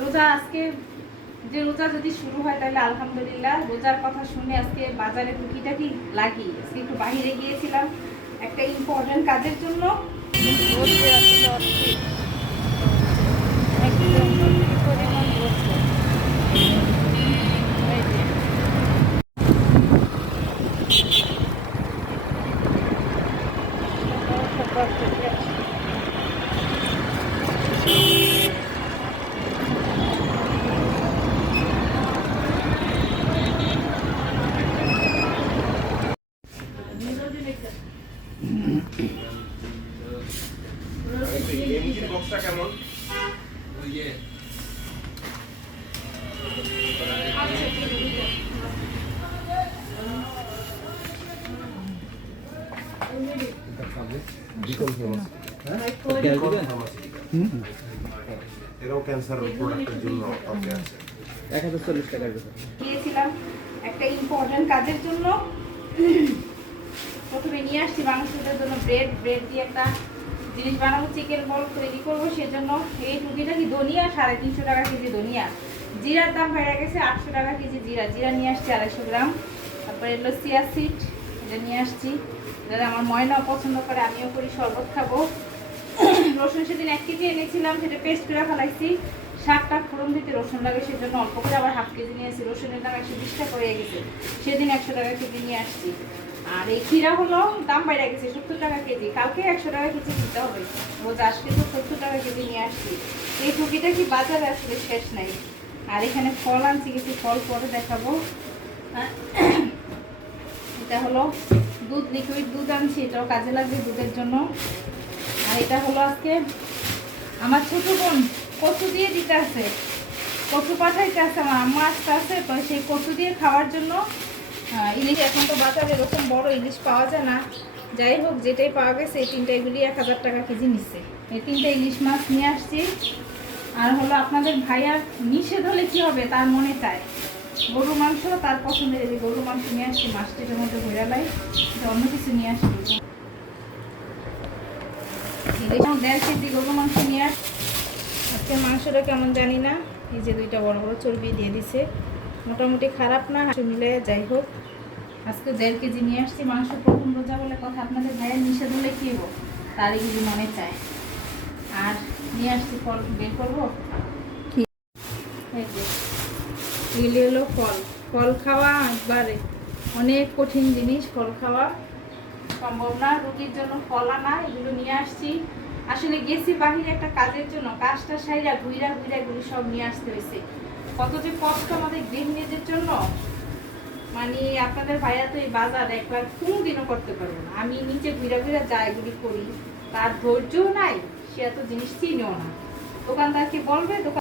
রোজা আজকে যে রোজা যদি শুরু হয় তাহলে আলহামদুলিল্লাহ। রোজার কথা শুনে আজকে বাজারে টুকিটাকি লাগি। আজকে একটু বাইরে গিয়েছিলাম একটা ইম্পর্টেন্ট কাজের জন্য। বক্সটা কেমন? এরাও ক্যান্সার প্রোডাক্টের জন্য ওকে আছে 1040 টাকার ভিতর। গিয়েছিলাম একটা ইম্পর্টেন্ট কাজের জন্য। প্রথমে নিয়ে আসছি মাংসের জন্য ব্রেড দিয়ে একটা জিনিস বানাবো, চিকেন বল তৈরি করবো। সেজন্য এই টুকিটা কি ধনিয়া 350 টাকা কেজি ধনিয়া। জিরার দাম বেড়ে গেছে 800 টাকা কেজি জিরা নিয়ে আসছি 250 গ্রাম। তারপরে এলো চিয়া সিড, এটা নিয়ে আসছি। যারা আমার ময়নাও পছন্দ করে, আমিও করি, শরবত খাবো। রসুন সেদিন 1 কেজি এনেছিলাম, সেটা পেস্ট করে ফেলাইছি। শাকটা ফোড়ন দিতে রসুন লাগে, সেজন্য অল্প করে আবার হাফ কেজি নিয়ে আসছি। রসুনের দাম 120 টাকা হয়ে গেছে, সেদিন 100 টাকা কেজি নিয়ে আসছি। আর এই ক্ষীরা হলো দাম বেড়ে গেছে 70 টাকা কেজি, কালকে 100 টাকা কেজি দিতে হবে। রোজ আসলে তো 70 টাকা কেজি নিয়ে আসছি। এই টুকিটা কি বাজারে আসলে শেষ নাই। আর এখানে ফল আনছি, কিছু ফল পরে দেখাবো। এটা হলো দুধ, লিকুইড দুধ আনছি, এটাও কাজে লাগবে দুধের জন্য। আর এটা হলো আজকে আমার ছোট বোন কচু দিয়ে দিতে আছে, কচু পাঠাইতে আছে, আমার আম্মা আসতে আছে, তো সেই কচু দিয়ে খাওয়ার জন্য ইলিশ। এখন তো বাজারে এরকম বড় ইলিশ পাওয়া যায় না, যাই হোক যেটাই পাওয়া গেছে এই তিনটাইগুলি 1000 টাকা কেজি নিচ্ছে। এই 3টা ইলিশ মাছ নিয়ে আসছি। আর হলো আপনাদের ভাইয়ার নিষেধ হলে কি হবে, তার মনে চায় গরু মাংস, তার পছন্দের এই গরু মাংস নিয়ে আসছি। মাছটির মধ্যে ভরে লাই, অন্য কিছু নিয়ে আসছি। 1.5 কেজি গরু মাংস নিয়ে আসছি। আজকে মাংসটা কেমন জানি না, এই যে 2টা বড় বড় চর্বি দিয়ে দিছে, মোটামুটি খারাপ না, মিলে যাই হোক। আজকে 1.5 কেজি নিয়ে আসছি মাংস। প্রথম রোজা বলে কথা, আপনাদের ভাইয়ের নিষেধ হলে কি হবো, তার এগুলি মনে চায়। আর নিয়ে আসছি ফল, বের করবো। এগুলি হলো ফল। ফল খাওয়া একবারে অনেক কঠিন জিনিস, ফল খাওয়া সম্ভব না। রুটির জন্য ফল আনা, এগুলো নিয়ে আসছি। আসলে গেছি বাহিরে একটা কাজের জন্য, কাজটা সাইরা ঘুইরা এগুলি সব নিয়ে আসতে হয়েছে। কত যে কষ্ট আমাদের গৃহিণীদের জন্য, মানে আপনাদের ভাইয়া তো এই বাজার একবার কোনোদিনও করতে পারবো না। আমি নিচে ঘুরা যা এগুলি করি, তার ধৈর্যও নাই, সে এত জিনিস চিনেও না। দোকানদারকে বলবে, দোকান